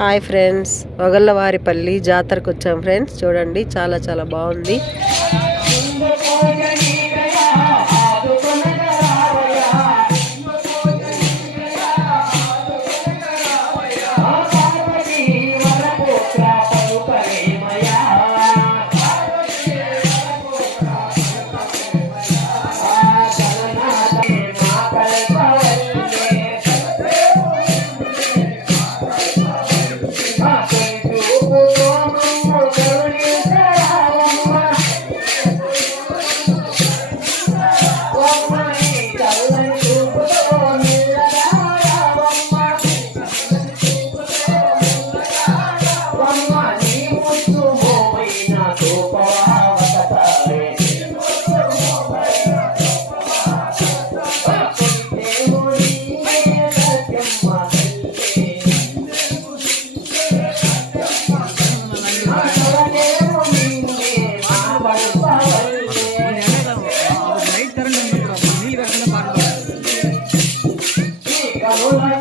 Hi friends ఒగల్లవారిపల్లి జాతరకు వచ్చాం friends చూడండి చాలా చాలా బాగుంది. Thank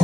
you.